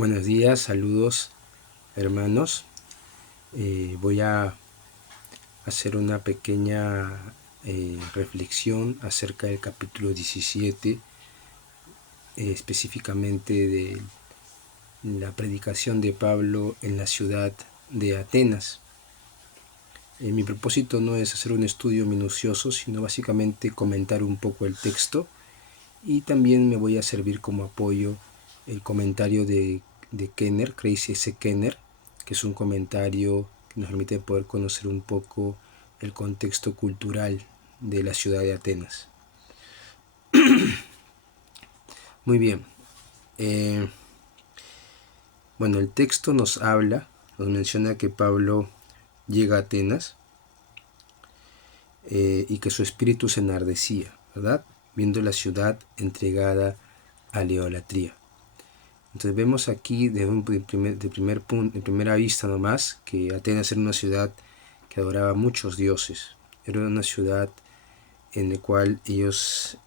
Buenos días, saludos hermanos. Voy a hacer una pequeña reflexión acerca del capítulo 17, específicamente de la predicación de Pablo en la ciudad de Atenas. Mi propósito no es hacer un estudio minucioso, sino básicamente comentar un poco el texto, y también me voy a servir como apoyo el comentario de Kenner, Crazy S. Kenner, que es un comentario que nos permite poder conocer un poco el contexto cultural de la ciudad de Atenas. Muy bien. Bueno, el texto nos menciona que Pablo llega a Atenas y que su espíritu se enardecía, ¿verdad? Viendo la ciudad entregada a la idolatría. Entonces vemos aquí de primera vista nomás que Atenas era una ciudad que adoraba muchos dioses. Era una ciudad en la cual ellos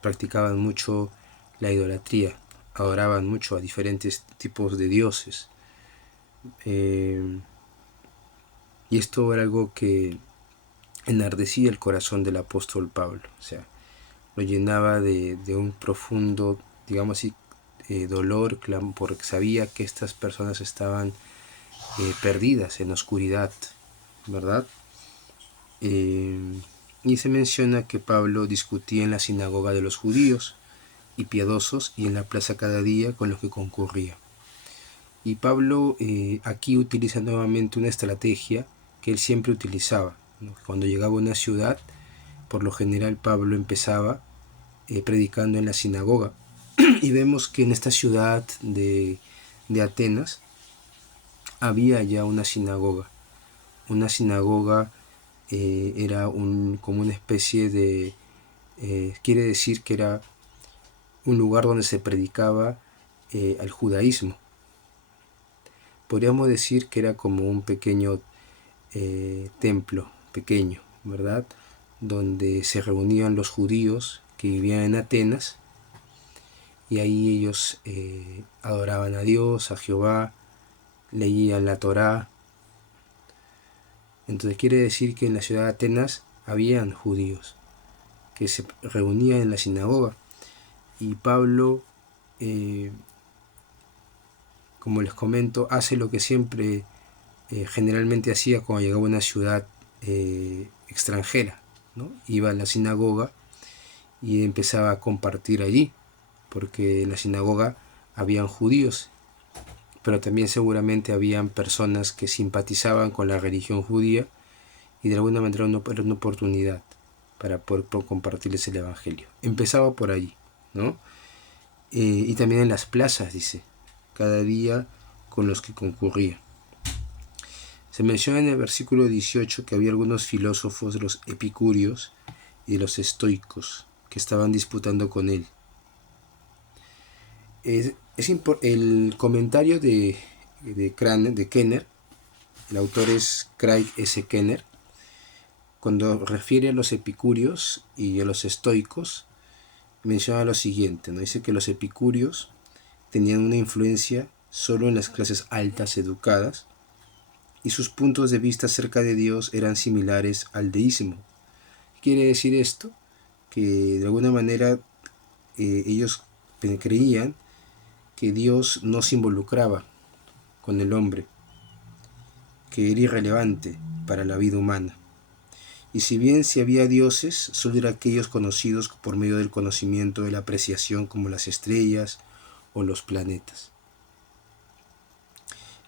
practicaban mucho la idolatría, adoraban mucho a diferentes tipos de dioses. Y esto era algo que enardecía el corazón del apóstol Pablo, o sea, lo llenaba de un profundo, digamos así, dolor, porque sabía que estas personas estaban perdidas en la oscuridad, ¿verdad? Y se menciona que Pablo discutía en la sinagoga de los judíos y piadosos y en la plaza cada día con los que concurría. Y Pablo aquí utiliza nuevamente una estrategia que él siempre utilizaba, ¿no? Cuando llegaba a una ciudad, por lo general Pablo empezaba predicando en la sinagoga. Y vemos que en esta ciudad de Atenas había ya una sinagoga. Una sinagoga era como una especie de... quiere decir que era un lugar donde se predicaba al judaísmo. Podríamos decir que era como un pequeño templo, pequeño, ¿verdad? Donde se reunían los judíos que vivían en Atenas, y ahí ellos adoraban a Dios, a Jehová, leían la Torá. Entonces quiere decir que en la ciudad de Atenas habían judíos que se reunían en la sinagoga, y Pablo, como les comento, hace lo que siempre generalmente hacía cuando llegaba a una ciudad extranjera, ¿no? Iba a la sinagoga y empezaba a compartir allí, porque en la sinagoga habían judíos, pero también seguramente habían personas que simpatizaban con la religión judía, y de alguna manera era una oportunidad para poder compartirles el evangelio. Empezaba por allí, ¿no? Y también en las plazas, dice, cada día con los que concurría. Se menciona en el versículo 18 que había algunos filósofos de los epicúreos y de los estoicos que estaban disputando con él. El comentario de Kenner, el autor es Craig S. Kenner, cuando refiere a los epicúreos y a los estoicos, menciona lo siguiente, ¿no? Dice que los epicúreos tenían una influencia solo en las clases altas educadas, y sus puntos de vista acerca de Dios eran similares al deísmo. ¿Quiere decir esto? Que de alguna manera ellos creían que Dios no se involucraba con el hombre, que era irrelevante para la vida humana. Y si bien si había dioses, solo eran aquellos conocidos por medio del conocimiento de la apreciación, como las estrellas o los planetas.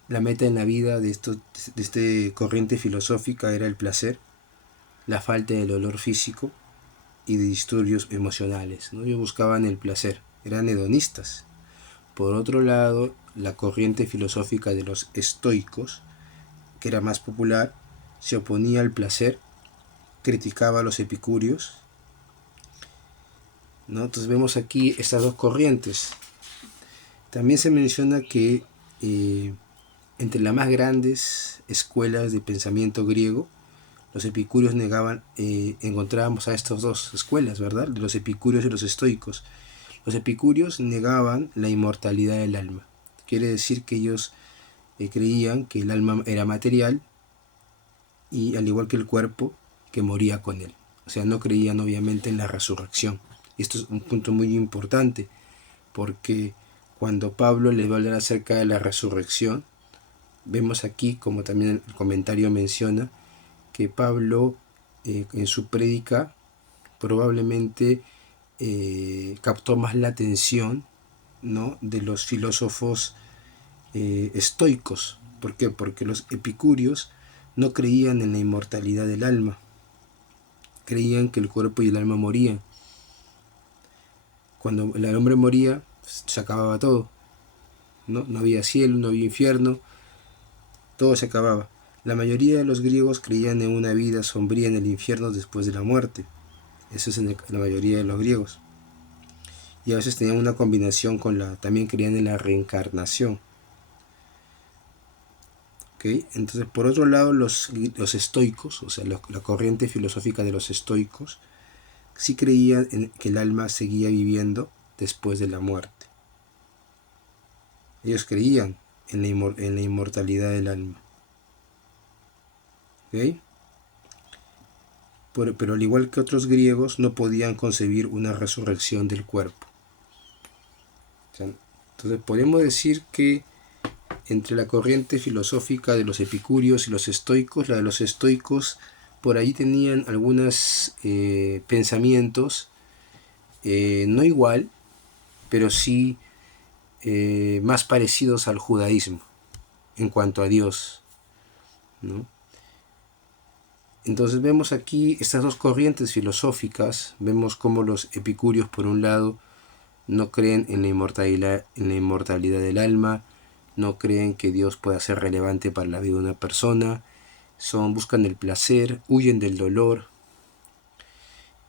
La meta en la vida de esta corriente filosófica era el placer, la falta del dolor físico y de disturbios emocionales, ¿no? Ellos buscaban el placer, eran hedonistas. Por otro lado, la corriente filosófica de los estoicos, que era más popular, se oponía al placer, criticaba a los epicúreos, ¿no? Entonces vemos aquí estas dos corrientes. También se menciona que entre las más grandes escuelas de pensamiento griego, los epicúreos encontrábamos a estas dos escuelas, ¿verdad? De los epicúreos y los estoicos. Los epicúreos negaban la inmortalidad del alma. Quiere decir que ellos creían que el alma era material y al igual que el cuerpo, que moría con él. O sea, no creían obviamente en la resurrección. Y esto es un punto muy importante, porque cuando Pablo les va a hablar acerca de la resurrección, vemos aquí, como también el comentario menciona, que Pablo en su prédica probablemente captó más la atención, ¿no?, de los filósofos estoicos. ¿Por qué? Porque los epicúreos no creían en la inmortalidad del alma, creían que el cuerpo y el alma morían. Cuando el hombre moría, se acababa todo, ¿no? No había cielo, no había infierno, todo se acababa. La mayoría de los griegos creían en una vida sombría en el infierno después de la muerte. Eso es en la mayoría de los griegos. Y a veces tenían una combinación con también creían en la reencarnación. ¿Okay? Entonces, por otro lado, los estoicos, o sea, la corriente filosófica de los estoicos, sí creían en que el alma seguía viviendo después de la muerte. Ellos creían en la inmortalidad del alma. ¿Okay? Pero al igual que otros griegos, no podían concebir una resurrección del cuerpo. O sea, entonces podemos decir que entre la corriente filosófica de los epicúreos y los estoicos, la de los estoicos por ahí tenían algunos pensamientos, no igual, pero sí más parecidos al judaísmo en cuanto a Dios, ¿no? Entonces vemos aquí estas dos corrientes filosóficas, vemos cómo los epicúreos por un lado no creen en la inmortalidad del alma, no creen que Dios pueda ser relevante para la vida de una persona, buscan el placer, huyen del dolor.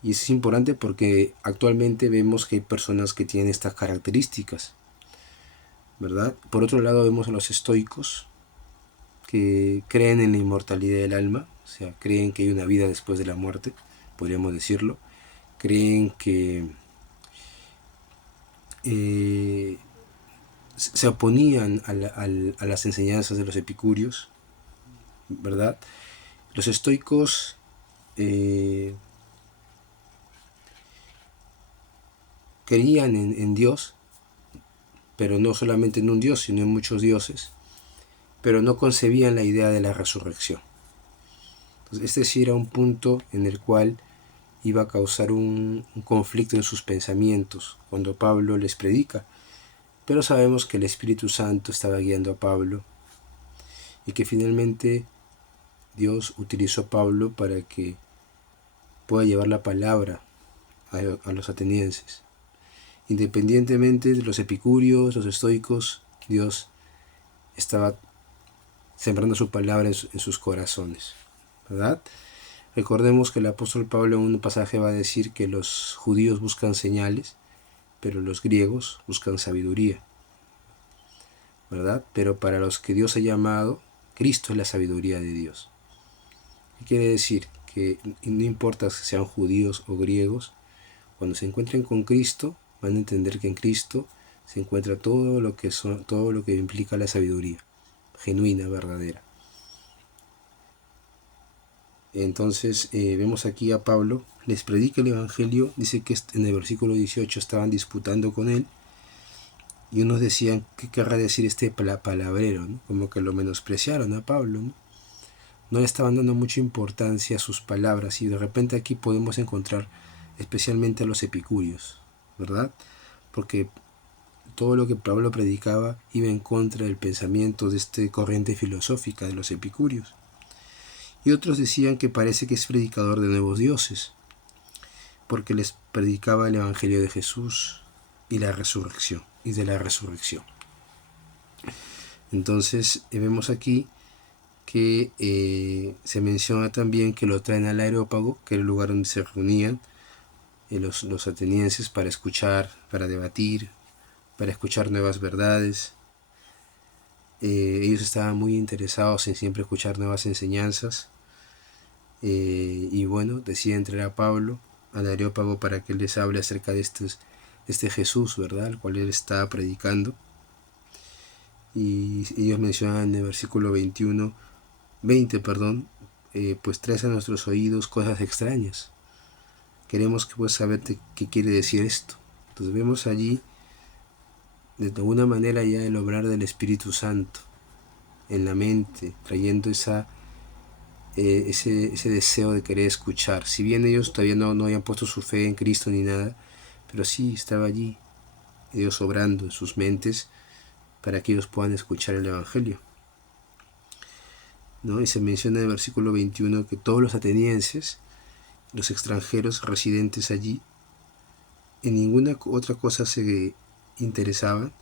Y eso es importante porque actualmente vemos que hay personas que tienen estas características, ¿verdad? Por otro lado vemos a los estoicos que creen en la inmortalidad del alma, o sea, creen que hay una vida después de la muerte, podríamos decirlo. Creen que se oponían a las enseñanzas de los epicúreos, ¿verdad? Los estoicos creían en Dios, pero no solamente en un Dios, sino en muchos dioses, pero no concebían la idea de la resurrección. Entonces, este sí era un punto en el cual iba a causar un conflicto en sus pensamientos cuando Pablo les predica. Pero sabemos que el Espíritu Santo estaba guiando a Pablo y que finalmente Dios utilizó a Pablo para que pueda llevar la palabra a los atenienses. Independientemente de los epicúreos, los estoicos, Dios estaba sembrando su palabra en sus corazones, ¿verdad? Recordemos que el apóstol Pablo en un pasaje va a decir que los judíos buscan señales, pero los griegos buscan sabiduría, ¿verdad? Pero para los que Dios ha llamado, Cristo es la sabiduría de Dios. ¿Qué quiere decir? Que no importa si sean judíos o griegos, cuando se encuentren con Cristo, van a entender que en Cristo se encuentra todo lo que implica la sabiduría genuina, verdadera. Entonces vemos aquí a Pablo, les predica el Evangelio, dice que en el versículo 18 estaban disputando con él y unos decían, ¿qué querrá decir este palabrero?, ¿no? Como que lo menospreciaron a Pablo, ¿no? No le estaban dando mucha importancia a sus palabras, y de repente aquí podemos encontrar especialmente a los epicúreos, ¿verdad? Porque todo lo que Pablo predicaba iba en contra del pensamiento de esta corriente filosófica de los epicúreos. Y otros decían que parece que es predicador de nuevos dioses, porque les predicaba el Evangelio de Jesús y de la resurrección. Entonces vemos aquí que se menciona también que lo traen al Areópago, que era el lugar donde se reunían los atenienses para escuchar, para debatir, para escuchar nuevas verdades. Ellos estaban muy interesados en siempre escuchar nuevas enseñanzas. Y bueno, deciden traer a Pablo al Areópago para que él les hable acerca de este Jesús, ¿verdad?, al cual él estaba predicando. Y ellos mencionan en el versículo 20, pues traes a nuestros oídos cosas extrañas. Queremos que puedas saber qué quiere decir esto. Entonces vemos allí de alguna manera ya el obrar del Espíritu Santo en la mente, trayendo ese deseo de querer escuchar. Si bien ellos todavía no habían puesto su fe en Cristo ni nada, pero sí estaba allí Dios obrando en sus mentes para que ellos puedan escuchar el Evangelio, ¿no? Y se menciona en el versículo 21 que todos los atenienses, los extranjeros residentes allí, en ninguna otra cosa se interesaban,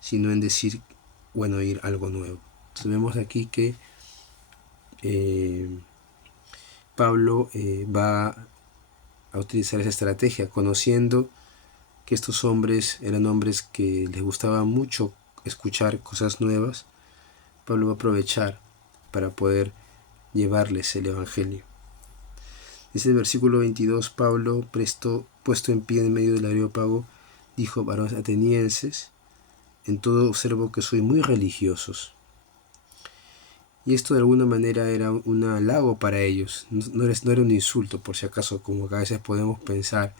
sino en decir, oír algo nuevo. Entonces vemos aquí que Pablo va a utilizar esa estrategia, conociendo que estos hombres eran hombres que les gustaba mucho escuchar cosas nuevas. Pablo va a aprovechar para poder llevarles el Evangelio. Dice el versículo 22, Pablo, puesto en pie en medio del Areópago, dijo: varones atenienses, en todo observo que sois muy religiosos. Y esto de alguna manera era un halago para ellos, no era un insulto, por si acaso, como que a veces podemos pensar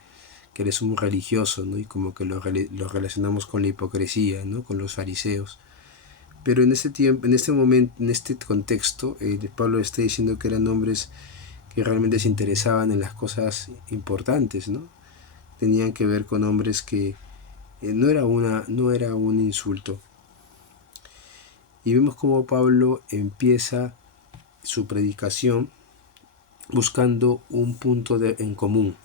que eres un religioso, ¿no? Y como que lo relacionamos con la hipocresía, ¿no? Con los fariseos. Pero en este tiempo, en este momento, en este contexto, Pablo está diciendo que eran hombres que realmente se interesaban en las cosas importantes, ¿no? Tenían que ver con hombres que no era un insulto. Y vemos cómo Pablo empieza su predicación buscando un punto en común,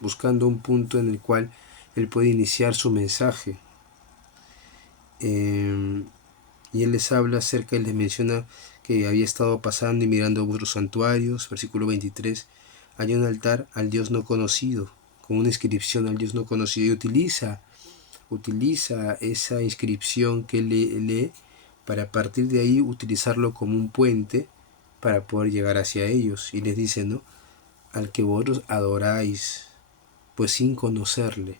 buscando un punto en el cual él puede iniciar su mensaje. Y él les habla acerca, él les menciona que había estado pasando y mirando vuestros santuarios, versículo 23, hay un altar al Dios no conocido, con una inscripción al Dios no conocido, y utiliza esa inscripción que él lee para a partir de ahí utilizarlo como un puente para poder llegar hacia ellos. Y les dice, ¿no? Al que vosotros adoráis, pues sin conocerle,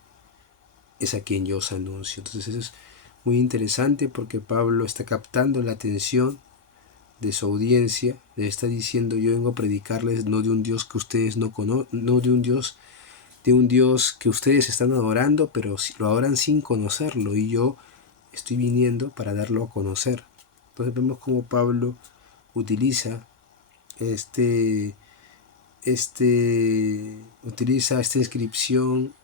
es a quien yo os anuncio. Entonces eso es muy interesante porque Pablo está captando la atención de su audiencia, le está diciendo: yo vengo a predicarles no de un Dios que ustedes no conocen, no de un Dios que ustedes están adorando, pero lo adoran sin conocerlo, y yo estoy viniendo para darlo a conocer. Entonces vemos cómo Pablo utiliza esta inscripción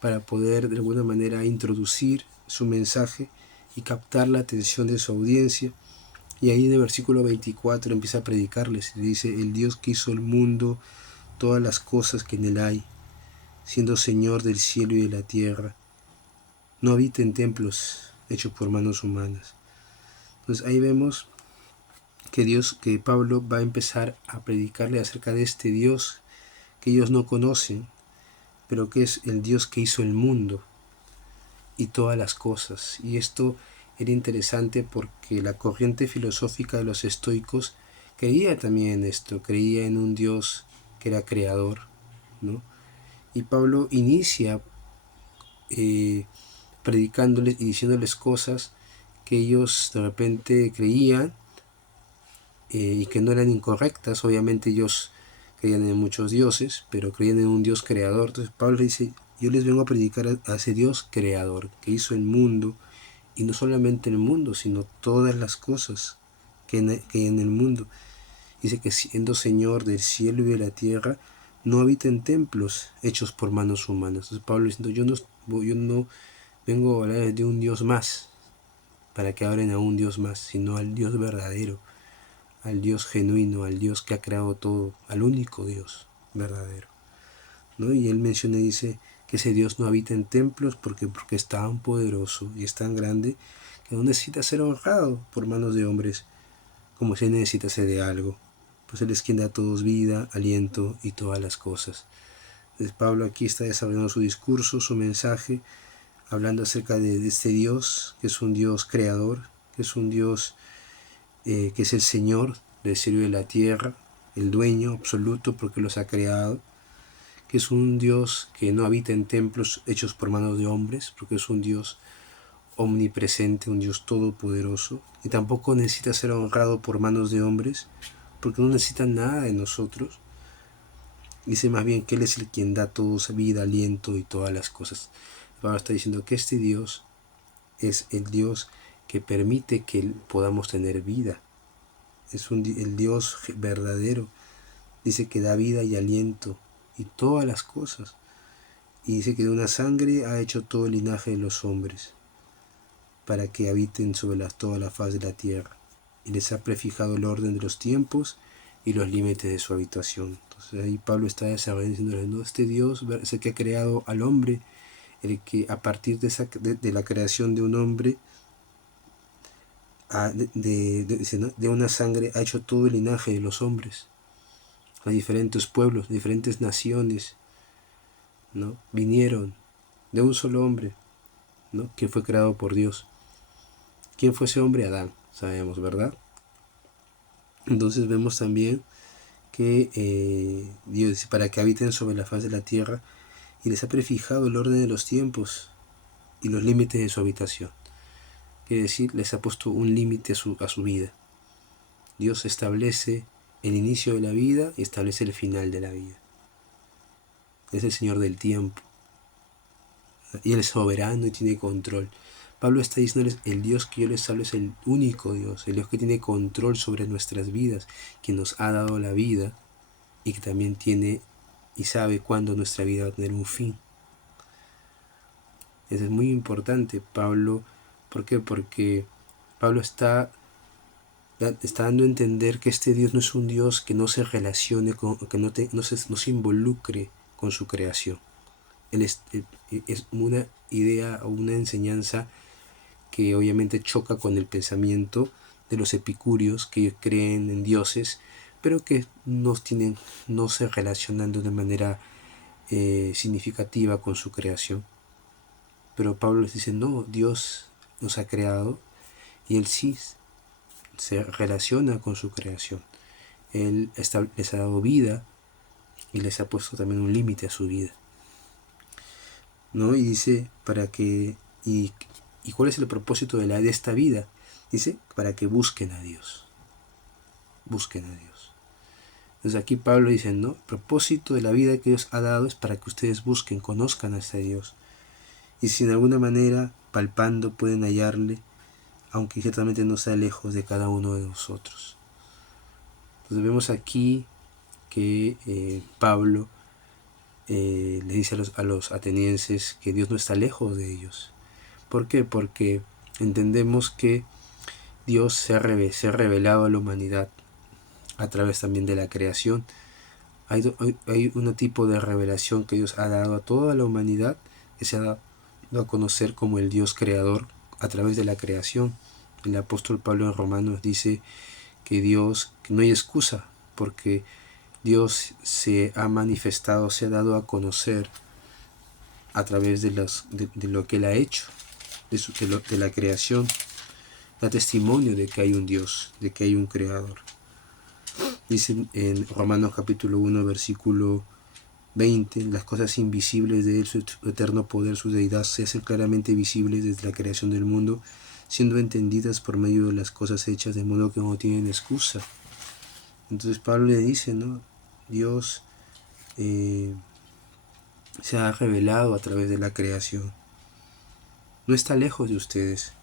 para poder de alguna manera introducir su mensaje y captar la atención de su audiencia. Y ahí en el versículo 24 empieza a predicarles y dice: el Dios que hizo el mundo, todas las cosas que en él hay, siendo Señor del cielo y de la tierra, no habita en templos hechos por manos humanas. Entonces ahí vemos que Pablo va a empezar a predicarle acerca de este Dios que ellos no conocen, pero que es el Dios que hizo el mundo y todas las cosas. Y esto era interesante porque la corriente filosófica de los estoicos creía también en esto, creía en un Dios que era creador, ¿no? Y Pablo inicia predicándoles y diciéndoles cosas que ellos de repente creían y que no eran incorrectas. Obviamente ellos creían en muchos dioses, pero creían en un Dios creador. Entonces Pablo dice: yo les vengo a predicar a ese Dios creador que hizo el mundo, y no solamente el mundo, sino todas las cosas que hay en el mundo. Dice que siendo Señor del cielo y de la tierra, no habita en templos hechos por manos humanas. Entonces Pablo diciendo: yo no vengo a hablar de un Dios más, para que hablen a un Dios más, sino al Dios verdadero, al Dios genuino, al Dios que ha creado todo, al único Dios verdadero, ¿no? Y él menciona y dice que ese Dios no habita en templos porque es tan poderoso y es tan grande que no necesita ser honrado por manos de hombres como si necesitase de algo, pues él es quien da a todos vida, aliento y todas las cosas. Entonces Pablo aquí está desarrollando su discurso, su mensaje, hablando acerca de este Dios, que es un Dios creador, que es un Dios que es el Señor del cielo y de la tierra, el dueño absoluto porque los ha creado, que es un Dios que no habita en templos hechos por manos de hombres, porque es un Dios omnipresente, un Dios todopoderoso, y tampoco necesita ser honrado por manos de hombres, porque no necesita nada de nosotros. Dice más bien que Él es el quien da todo, vida, aliento y todas las cosas. Pablo está diciendo que este Dios es el Dios que permite que podamos tener vida. Es el Dios verdadero. Dice que da vida y aliento y todas las cosas. Y dice que de una sangre ha hecho todo el linaje de los hombres, para que habiten sobre toda la faz de la tierra. Y les ha prefijado el orden de los tiempos y los límites de su habitación. Entonces ahí Pablo está desarrollando, ¿no? Este Dios es el que ha creado al hombre, el que a partir de la creación de un hombre, de una sangre ha hecho todo el linaje de los hombres, los diferentes pueblos, diferentes naciones, ¿no? Vinieron de un solo hombre, ¿no? Que fue creado por Dios. ¿Quién fue ese hombre? Adán, sabemos, ¿verdad? Entonces vemos también que Dios dice, para que habiten sobre la faz de la tierra, y les ha prefijado el orden de los tiempos y los límites de su habitación. Quiere decir, les ha puesto un límite a su vida. Dios establece el inicio de la vida y establece el final de la vida. Es el Señor del tiempo. Y Él es soberano y tiene control. Pablo está diciéndoles, el Dios que yo les hablo es el único Dios, el Dios que tiene control sobre nuestras vidas, quien nos ha dado la vida y que también tiene y sabe cuándo nuestra vida va a tener un fin. Eso es muy importante, Pablo. ¿Por qué? Porque Pablo está dando a entender que este Dios no es un Dios que no se relacione, que no se involucre con su creación. Él es una idea o una enseñanza que obviamente choca con el pensamiento de los epicúreos, que ellos creen en dioses, pero que no se relacionan de una manera significativa con su creación. Pero Pablo les dice, no, Dios nos ha creado y Él sí se relaciona con su creación. Él les ha dado vida y les ha puesto también un límite a su vida, ¿no? Y dice, ¿y cuál es el propósito de esta vida? Dice, para que busquen a Dios. Busquen a Dios. Entonces aquí Pablo dice, no, el propósito de la vida que Dios ha dado es para que ustedes busquen, conozcan a este Dios. Y si en alguna manera, palpando, pueden hallarle, aunque ciertamente no sea lejos de cada uno de nosotros. Entonces vemos aquí que Pablo le dice a los atenienses que Dios no está lejos de ellos. ¿Por qué? Porque entendemos que Dios se ha revelado a la humanidad a través también de la creación. Hay un tipo de revelación que Dios ha dado a toda la humanidad, que se ha dado a conocer como el Dios creador a través de la creación. El apóstol Pablo en Romanos dice que no hay excusa, porque Dios se ha manifestado, se ha dado a conocer a través de lo que Él ha hecho, de la creación. Da testimonio de que hay un Dios, de que hay un creador. Dice en Romanos capítulo 1, versículo 20, las cosas invisibles de Él, su eterno poder, su deidad, se hacen claramente visibles desde la creación del mundo, siendo entendidas por medio de las cosas hechas, de modo que no tienen excusa. Entonces Pablo le dice, ¿no? Dios se ha revelado a través de la creación. No está lejos de ustedes,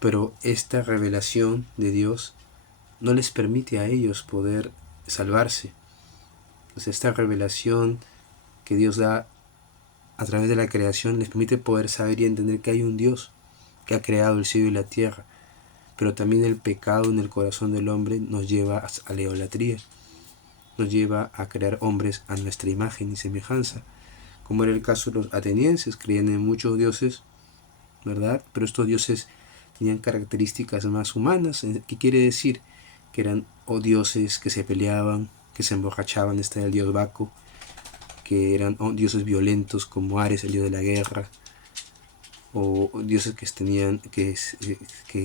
pero esta revelación de Dios no les permite a ellos poder salvarse. Entonces esta revelación que Dios da a través de la creación les permite poder saber y entender que hay un Dios que ha creado el cielo y la tierra, pero también el pecado en el corazón del hombre nos lleva a la idolatría, nos lleva a crear hombres a nuestra imagen y semejanza, como era el caso de los atenienses. Creían en muchos dioses, ¿verdad? Pero estos dioses tenían características más humanas. ¿Qué quiere decir? Que eran dioses que se peleaban, que se emborrachaban. Está el dios Baco, que eran dioses violentos como Ares, el dios de la guerra, o dioses que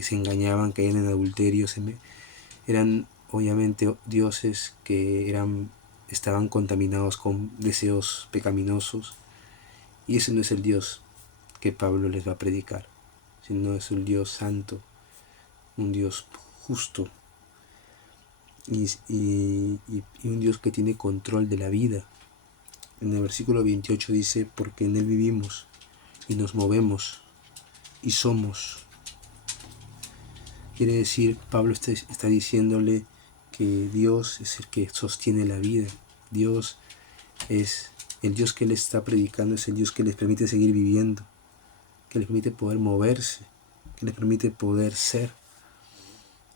se engañaban, caían en adulterio. Eran obviamente dioses que estaban contaminados con deseos pecaminosos, y ese no es el Dios que Pablo les va a predicar, sino es un Dios santo, un Dios justo y un Dios que tiene control de la vida. En el versículo 28 dice, porque en Él vivimos y nos movemos y somos. Quiere decir, Pablo está diciéndole que Dios es el que sostiene la vida. Dios es el Dios que Él está predicando, es el Dios que les permite seguir viviendo, que les permite poder moverse, que les permite poder ser.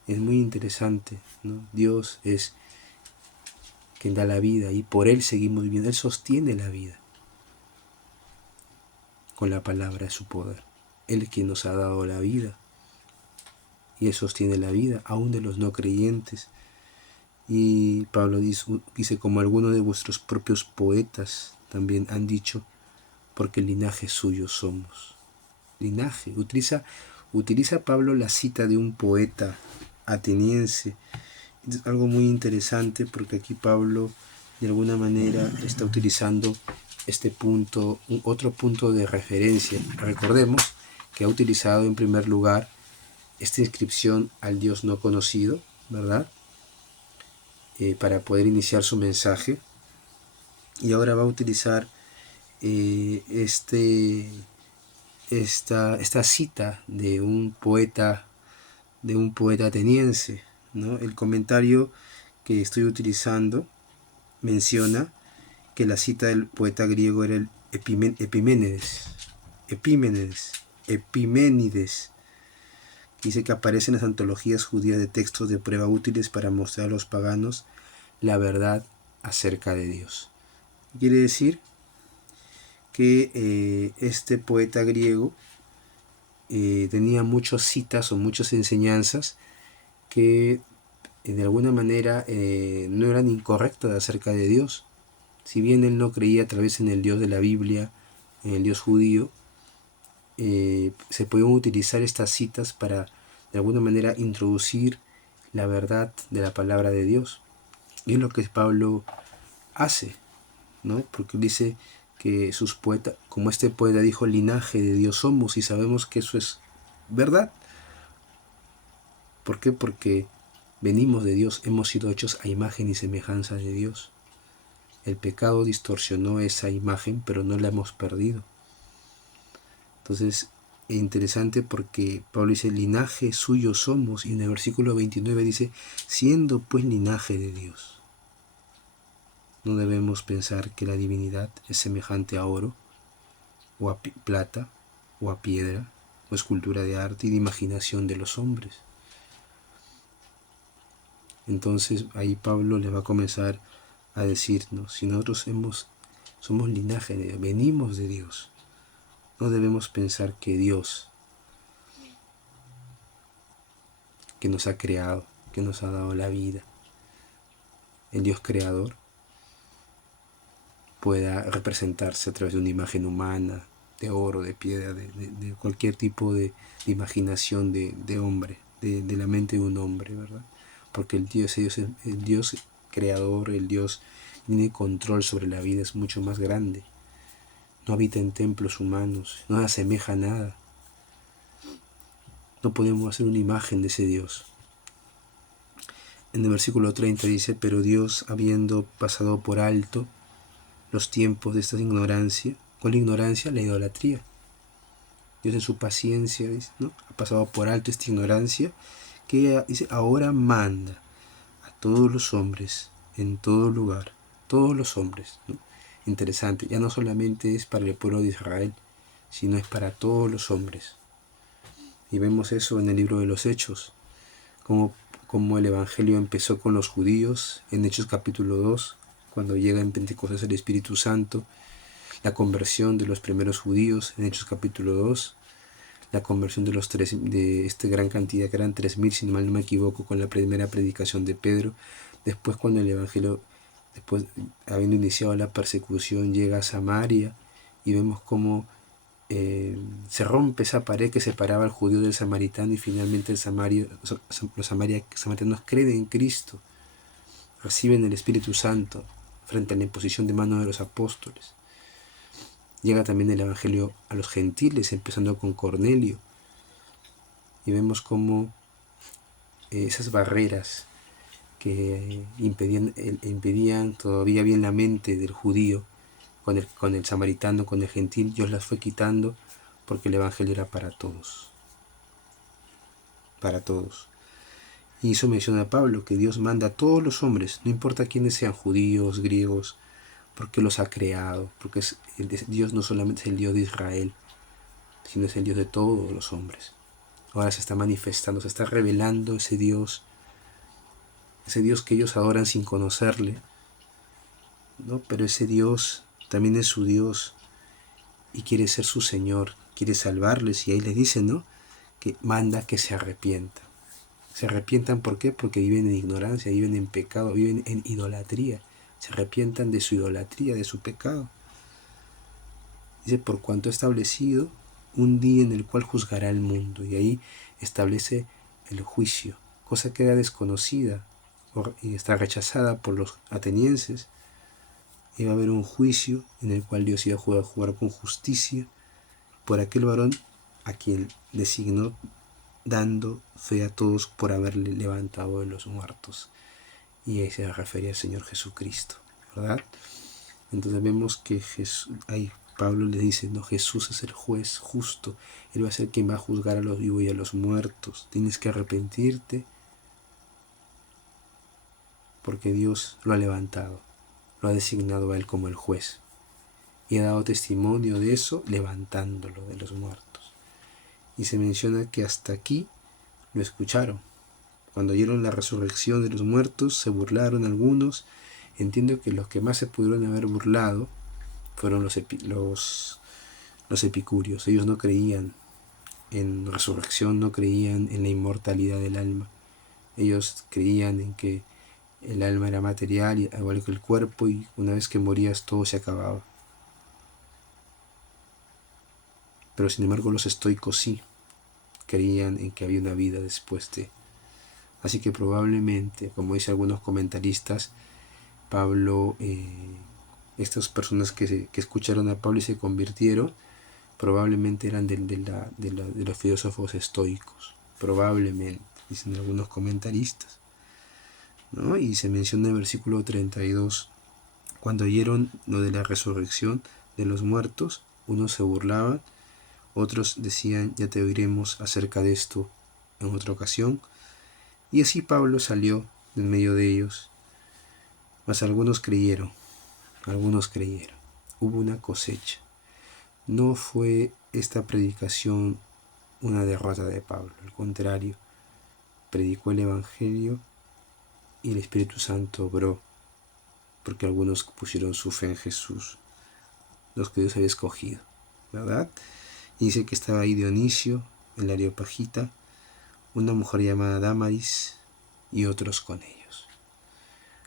Es muy interesante, ¿no? Dios es quien da la vida y por Él seguimos viviendo. Él sostiene la vida con la palabra de su poder. Él es quien nos ha dado la vida y Él sostiene la vida aún de los no creyentes. Y Pablo dice, como algunos de vuestros propios poetas también han dicho, porque el linaje suyo somos. Linaje. Utiliza Pablo la cita de un poeta ateniense. Es algo muy interesante porque aquí Pablo de alguna manera está utilizando este punto, otro punto de referencia. Recordemos que ha utilizado en primer lugar esta inscripción al Dios no conocido, ¿verdad? Para poder iniciar su mensaje, y ahora va a utilizar esta cita de un poeta ateniense, ¿no? El comentario que estoy utilizando menciona que la cita del poeta griego era el Epiménides. Dice que aparece en las antologías judías de textos de prueba útiles para mostrar a los paganos la verdad acerca de Dios. Quiere decir que este poeta griego tenía muchas citas o muchas enseñanzas que de alguna manera no eran incorrectas acerca de Dios. Si bien él no creía tal vez en el Dios de la Biblia, en el Dios judío, se pueden utilizar estas citas para de alguna manera introducir la verdad de la palabra de Dios. Y es lo que Pablo hace, ¿no? Porque dice que sus poetas, como este poeta dijo, linaje de Dios somos, y sabemos que eso es verdad. ¿Por qué? Porque venimos de Dios, hemos sido hechos a imagen y semejanza de Dios. El pecado distorsionó esa imagen, pero no la hemos perdido. Entonces, es interesante porque Pablo dice, linaje suyo somos, y en el versículo 29 dice, siendo pues linaje de Dios. No debemos pensar que la divinidad es semejante a oro, o a plata, o a piedra, o escultura de arte y de imaginación de los hombres. Entonces ahí Pablo le va a comenzar a decirnos, si nosotros somos linaje de Dios, venimos de Dios, no debemos pensar que Dios, que nos ha creado, que nos ha dado la vida, el Dios creador, pueda representarse a través de una imagen humana, de oro, de piedra, de cualquier tipo de imaginación de hombre, de la mente de un hombre, ¿verdad? Porque el Dios creador, el Dios tiene control sobre la vida, es mucho más grande. No habita en templos humanos, no asemeja a nada. No podemos hacer una imagen de ese Dios. En el versículo 30 dice, pero Dios, habiendo pasado por alto los tiempos de esta ignorancia, ¿cuál ignorancia? La idolatría. Dios en su paciencia, ¿no? Ha pasado por alto esta ignorancia, que dice, ahora manda a todos los hombres, en todo lugar, todos los hombres, ¿no? Interesante, ya no solamente es para el pueblo de Israel, sino es para todos los hombres. Y vemos eso en el libro de los Hechos, como el Evangelio empezó con los judíos, en Hechos capítulo 2, cuando llega en Pentecostés el Espíritu Santo, la conversión de los primeros judíos, en Hechos capítulo 2, la conversión de esta gran cantidad, que eran 3.000, si mal no me equivoco, con la primera predicación de Pedro. Después, cuando el Evangelio, después habiendo iniciado la persecución, llega a Samaria, y vemos cómo se rompe esa pared que separaba al judío del samaritano, y finalmente los samaritanos creen en Cristo, reciben el Espíritu Santo frente a la imposición de manos de los apóstoles. Llega también el Evangelio a los gentiles, empezando con Cornelio. Y vemos cómo esas barreras que impedían todavía bien la mente del judío con el samaritano, con el gentil, Dios las fue quitando porque el Evangelio era para todos. Para todos. Y eso menciona Pablo, que Dios manda a todos los hombres, no importa quiénes sean, judíos, griegos, porque los ha creado, porque Dios no solamente es el Dios de Israel, sino es el Dios de todos los hombres. Ahora se está manifestando, se está revelando ese Dios que ellos adoran sin conocerle, ¿no? Pero ese Dios también es su Dios y quiere ser su Señor, quiere salvarles, y ahí les dice, ¿no?, que manda que se arrepientan. Se arrepientan, ¿por qué? Porque viven en ignorancia, viven en pecado, viven en idolatría. Se arrepientan de su idolatría, de su pecado. Dice, por cuanto ha establecido un día en el cual juzgará el mundo. Y ahí establece el juicio, cosa que era desconocida y está rechazada por los atenienses. Iba a haber un juicio en el cual Dios iba a jugar con justicia por aquel varón a quien designó, dando fe a todos por haberle levantado de los muertos. Y ahí se refería al Señor Jesucristo, ¿verdad? Entonces vemos que ahí Pablo le dice, no, Jesús es el juez justo, Él va a ser quien va a juzgar a los vivos y a los muertos. Tienes que arrepentirte porque Dios lo ha levantado, lo ha designado a Él como el juez. Y ha dado testimonio de eso levantándolo de los muertos. Y se menciona que hasta aquí lo escucharon. Cuando oyeron la resurrección de los muertos, se burlaron algunos. Entiendo que los que más se pudieron haber burlado fueron los epicúreos. Ellos no creían en resurrección, no creían en la inmortalidad del alma. Ellos creían en que el alma era material, igual que el cuerpo, y una vez que morías todo se acababa. Pero sin embargo los estoicos sí creían en que había una vida después de. Así que probablemente, como dicen algunos comentaristas, Pablo, estas personas que escucharon a Pablo y se convirtieron, probablemente eran de los filósofos estoicos. Probablemente, dicen algunos comentaristas, ¿no? Y se menciona en el versículo 32, cuando oyeron lo de la resurrección de los muertos, unos se burlaban, otros decían, ya te oiremos acerca de esto en otra ocasión. Y así Pablo salió de en medio de ellos, mas algunos creyeron. Hubo una cosecha. No fue esta predicación una derrota de Pablo, al contrario, predicó el Evangelio y el Espíritu Santo obró, porque algunos pusieron su fe en Jesús, los que Dios había escogido, ¿verdad? Y dice que estaba ahí Dionisio, el Areopagita, una mujer llamada Dámaris y otros con ellos.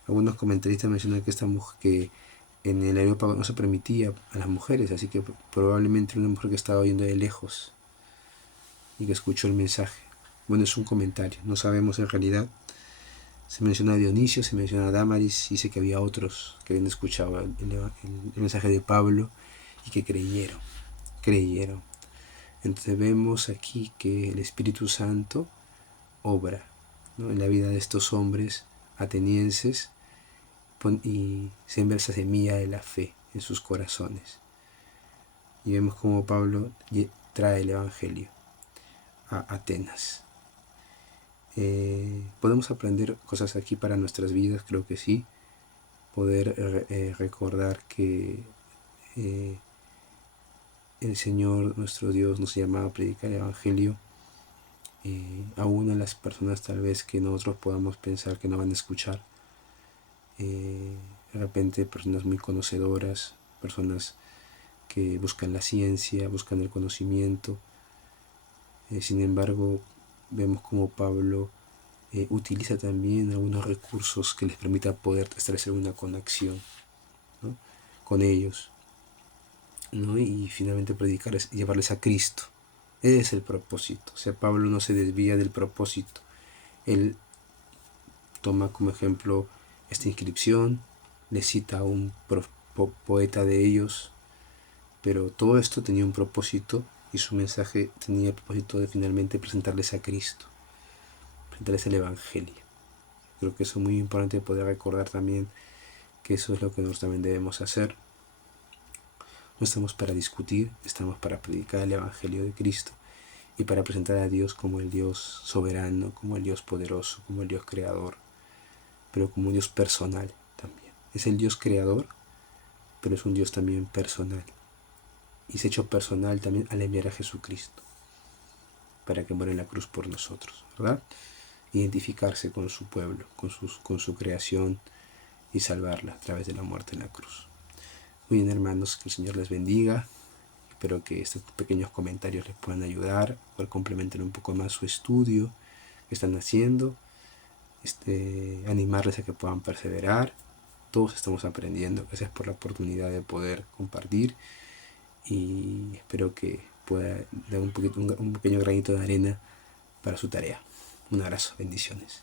Algunos comentaristas mencionan que esta mujer, que en el Areópago no se permitía a las mujeres, así que probablemente una mujer que estaba oyendo de lejos y que escuchó el mensaje. Bueno, es un comentario, no sabemos en realidad. Se menciona a Dionisio, se menciona a Dámaris, dice que había otros que habían escuchado el mensaje de Pablo y que creyeron. Entonces vemos aquí que el Espíritu Santo obra, ¿no?, en la vida de estos hombres atenienses y siembra esa semilla de la fe en sus corazones. Y vemos cómo Pablo trae el Evangelio a Atenas. ¿Podemos aprender cosas aquí para nuestras vidas? Creo que sí. Poder recordar que el Señor, nuestro Dios, nos llama a predicar el Evangelio aún a las personas tal vez que nosotros podamos pensar que no van a escuchar. De repente personas muy conocedoras, personas que buscan la ciencia, buscan el conocimiento. Sin embargo, vemos como Pablo utiliza también algunos recursos que les permita poder establecer una conexión, ¿no?, con ellos, ¿no? Y finalmente predicarles y llevarles a Cristo. Ese es el propósito. O sea, Pablo no se desvía del propósito. Él toma como ejemplo esta inscripción, le cita a un poeta de ellos, pero todo esto tenía un propósito y su mensaje tenía el propósito de finalmente presentarles a Cristo, presentarles el Evangelio. Creo que eso es muy importante poder recordar también que eso es lo que nosotros también debemos hacer. No estamos para discutir, estamos para predicar el Evangelio de Cristo y para presentar a Dios como el Dios soberano, como el Dios poderoso, como el Dios creador, pero como un Dios personal también. Es el Dios creador, pero es un Dios también personal. Y se ha hecho personal también al enviar a Jesucristo para que muera en la cruz por nosotros, ¿verdad? Identificarse con su pueblo, con su creación y salvarla a través de la muerte en la cruz. Muy bien, hermanos, que el Señor les bendiga. Espero que estos pequeños comentarios les puedan ayudar, poder complementar un poco más su estudio que están haciendo, animarles a que puedan perseverar. Todos estamos aprendiendo. Gracias por la oportunidad de poder compartir y espero que pueda dar un pequeño granito de arena para su tarea. Un abrazo, bendiciones.